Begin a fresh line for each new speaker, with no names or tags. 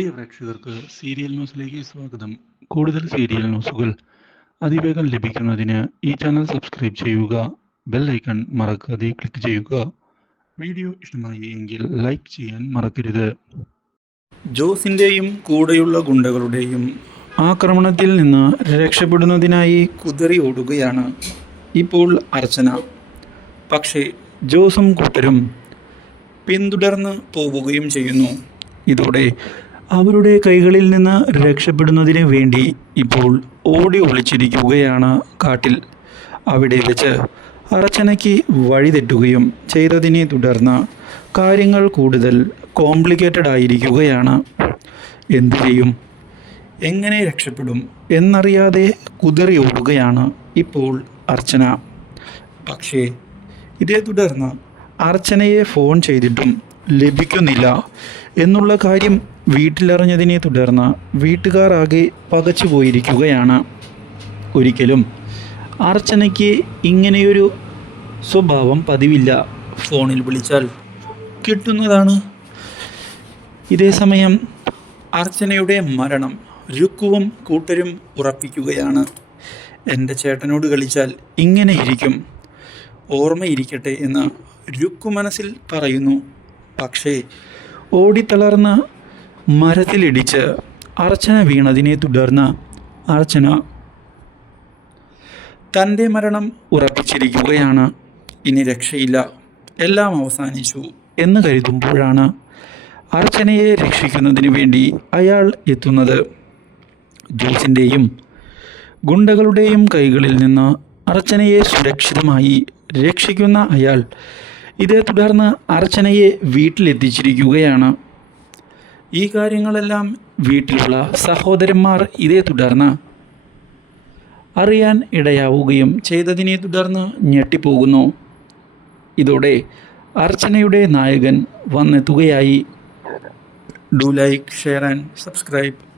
പ്രിയ പ്രേക്ഷകർക്ക് സീരിയൽ ന്യൂസിലേക്ക് സ്വാഗതം. കൂടുതൽ സീരിയൽ ന്യൂസുകൾ അതിവേഗം ലഭിക്കുന്നതിന് ഈ ചാനൽ സബ്സ്ക്രൈബ് ചെയ്യുക ബെൽ ഐക്കൺ മറക്കാതെ ക്ലിക്ക് ചെയ്യുക. വീഡിയോ ഇഷ്ടമായി എങ്കിൽ ലൈക്ക് ചെയ്യാൻ മറക്കരുത്. ജോസിന്റെയും കൂടെയുള്ള ഗുണ്ടകളുടെയും ആക്രമണത്തിൽ നിന്ന് രക്ഷപ്പെടുന്നതിനായി കുതിറി ഓടുകയാണ് ഇപ്പോൾ അർച്ചന. പക്ഷേ ജോസും കൂട്ടരും പിന്തുടർന്ന് പോവുകയും ചെയ്യുന്നു. ഇതോടെ അവരുടെ കൈകളിൽ നിന്ന് രക്ഷപ്പെടുന്നതിന് വേണ്ടി ഇപ്പോൾ ഓടി ഒളിച്ചിരിക്കുകയാണ് കാട്ടിൽ. അവിടെ വെച്ച് അർച്ചനയ്ക്ക് വഴിതെറ്റുകയും ചെയ്തതിനെ തുടർന്ന് കാര്യങ്ങൾ കൂടുതൽ കോംപ്ലിക്കേറ്റഡ് ആയിരിക്കുകയാണ്. എന്തു ചെയ്യും? എങ്ങനെ രക്ഷപ്പെടും എന്നറിയാതെ കുതിറി ഓടുകയാണ് ഇപ്പോൾ അർച്ചന. പക്ഷേ ഇതേ തുടർന്ന് അർച്ചനയെ ഫോൺ ചെയ്തിട്ടും ലഭിക്കുന്നില്ല എന്നുള്ള കാര്യം വീട്ടിലറിഞ്ഞതിനെ തുടർന്ന് വീട്ടുകാർ ആകെ പകച്ചു പോയിരിക്കുകയാണ്. ഒരിക്കലും. അർച്ചനയ്ക്ക് ഇങ്ങനെയൊരു സ്വഭാവം പതിവില്ല ഫോണിൽ വിളിച്ചാൽ. കിട്ടുന്നതാണ്. ഇതേസമയം അർച്ചനയുടെ മരണം രുക്കുവും കൂട്ടരും ഉറപ്പിക്കുകയാണ്. എന്റെ ചേട്ടനോട് കളിച്ചാൽ ഇങ്ങനെ ഇരിക്കും. ഓർമ്മയിരിക്കട്ടെ എന്ന് രുക്കു മനസ്സിൽ പറയുന്നു. പക്ഷേ ഓടിത്തളർന്ന് മരത്തിലിടിച്ച് അർച്ചന വീണതിനെ തുടർന്ന് അർച്ചന തന്റെ മരണം ഉറപ്പിച്ചിരിക്കുകയാണ്. ഇനി രക്ഷയില്ല. എല്ലാം അവസാനിച്ചു എന്ന് കരുതുമ്പോഴാണ് അർച്ചനയെ രക്ഷിക്കുന്നതിന് വേണ്ടി അയാൾ എത്തുന്നത്. ജോസിന്റെയും ഗുണ്ടകളുടെയും കൈകളിൽ നിന്ന് അർച്ചനയെ സുരക്ഷിതമായി രക്ഷിക്കുന്ന അയാൾ ഇതേ തുടർന്ന് അർച്ചനയെ വീട്ടിലെത്തിച്ചിരിക്കുകയാണ്. ഈ കാര്യങ്ങളെല്ലാം വീട്ടിലുള്ള സഹോദരന്മാർ ഇതേ തുടർന്ന് അറിയാൻ ഇടയാവുകയും ചെയ്തതിനെ തുടർന്ന് ഞെട്ടിപ്പോകുന്നു. ഇതോടെ അർച്ചനയുടെ നായകൻ വന്നെത്തുകയായി. Do like share and subscribe